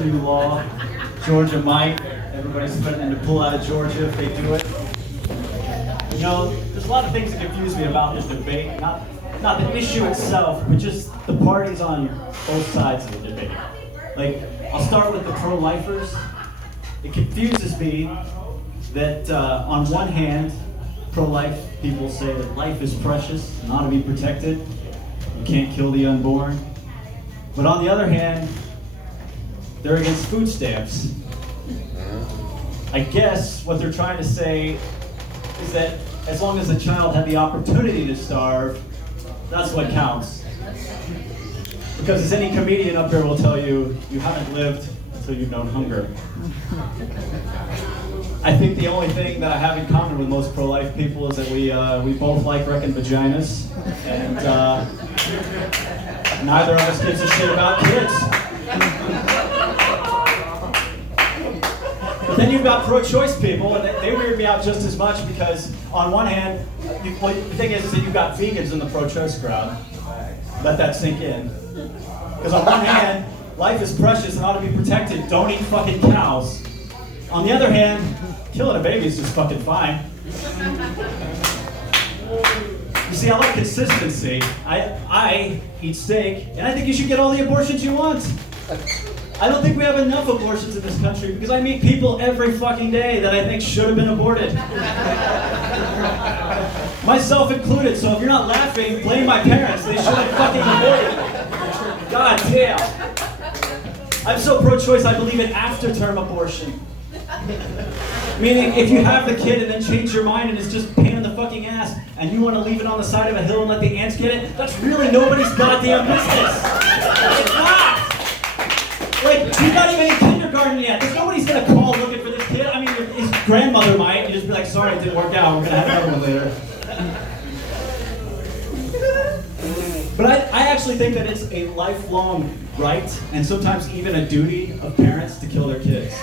New law. Georgia might. Everybody's threatening to pull out of Georgia if they do it. You know, there's a lot of things that confuse me about this debate. Not the issue itself, but just the parties on both sides of the debate. Like, I'll start with the pro-lifers. It confuses me that on one hand, pro-life people say that life is precious and ought to be protected. You can't kill the unborn. But on the other hand, they're against food stamps. I guess what they're trying to say is that as long as the child had the opportunity to starve, that's what counts. Because as any comedian up here will tell you, you haven't lived until you've known hunger. I think the only thing that I have in common with most pro-life people is that we both like wrecking vaginas, and neither of us gives a shit about kids. But then you've got pro-choice people, and they weird me out just as much because, on one hand, the thing is that you've got vegans in the pro-choice crowd. Let that sink in. Because on one hand, life is precious and ought to be protected. Don't eat fucking cows. On the other hand, killing a baby is just fucking fine. You see, I like consistency. I eat steak, and I think you should get all the abortions you want. I don't think we have enough abortions in this country because I meet people every fucking day that I think should have been aborted. Myself included, so if you're not laughing, blame my parents. They should have fucking aborted. God damn. I'm so pro-choice, I believe in after-term abortion. Meaning, if you have the kid and then change your mind and it's just a pain in the fucking ass, and you want to leave it on the side of a hill and let the ants get it, that's really nobody's goddamn business. It's not. Like, you're not even in kindergarten yet. There's nobody's gonna call looking for this kid. I mean, his grandmother might. You just be like, sorry, it didn't work out. We're gonna have another one later. But I actually think that it's a lifelong right, and sometimes even a duty of parents to kill their kids.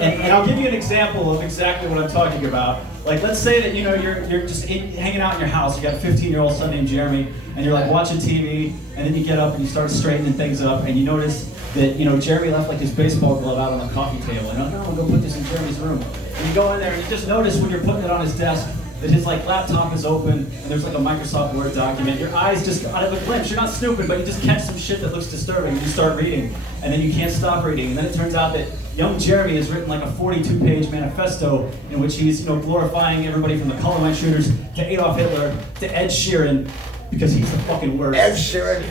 And I'll give you an example of exactly what I'm talking about. Like, let's say that, you know, you're just hanging out in your house. You got a 15-year-old son named Jeremy, and you're like watching TV, and then you get up and you start straightening things up, and you notice that, you know, Jeremy left like his baseball glove out on the coffee table. And I'm like, no, go put this in Jeremy's room. And you go in there, and you just notice when you're putting it on his desk that his like laptop is open, and there's like a Microsoft Word document. Your eyes just out of a glimpse. You're not stupid, but you just catch some shit that looks disturbing, and you start reading, and then you can't stop reading. And then it turns out that young Jeremy has written like a 42-page manifesto in which he's, you know, glorifying everybody from the Columbine shooters to Adolf Hitler to Ed Sheeran because he's the fucking worst. Ed Sheeran.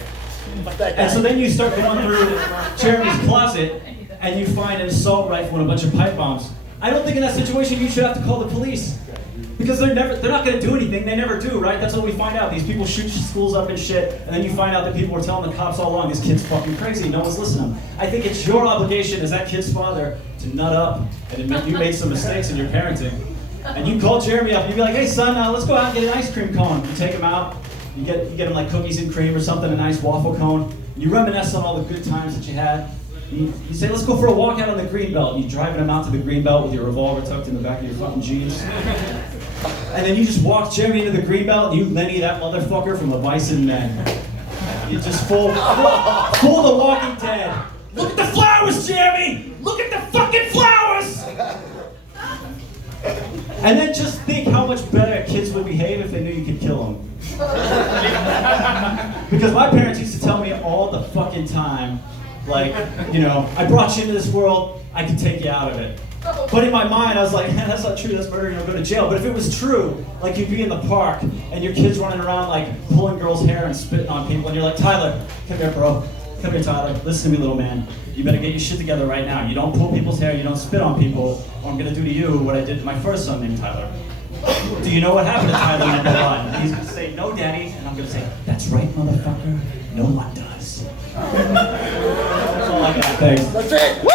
And so then you start going through Jeremy's closet and you find an assault rifle and a bunch of pipe bombs. I don't think in that situation you should have to call the police. Because they're not going to do anything. They never do, right? That's what we find out. These people shoot schools up and shit, and then you find out that people were telling the cops all along, this kid's fucking crazy, no one's listening. I think it's your obligation as that kid's father to nut up and admit you made some mistakes in your parenting. And you call Jeremy up and you be like, hey son, let's go out and get an ice cream cone. You take him out, you get him like cookies and cream or something, a nice waffle cone. You reminisce on all the good times that you had. You say, let's go for a walk out on the greenbelt. And you driving him out to the greenbelt with your revolver tucked in the back of your fucking jeans. And then you just walk Jeremy into the greenbelt and you Lenny that motherfucker from the Bison Men. You just full the Walking Dead. Look at the flowers, Jeremy! Look at the fucking flowers! And then just think how much better kids would behave if they knew you could kill them. Because my parents used to tell me all the fucking time, like, you know, I brought you into this world, I can take you out of it. But in my mind, I was like, man, that's not true, that's murder, you'll go to jail. But if it was true, like you'd be in the park, and your kid's running around like pulling girls' hair and spitting on people, and you're like, Tyler, come here, bro. Come here, Tyler. Listen to me, little man. You better get your shit together right now. You don't pull people's hair, you don't spit on people, or I'm gonna do to you what I did to my first son named Tyler. Do you know what happened to Tyler number one? And he's gonna say, no, Daddy. And I'm gonna say, that's right, motherfucker. No one does. That's all I got. Thanks. That's it. Woo!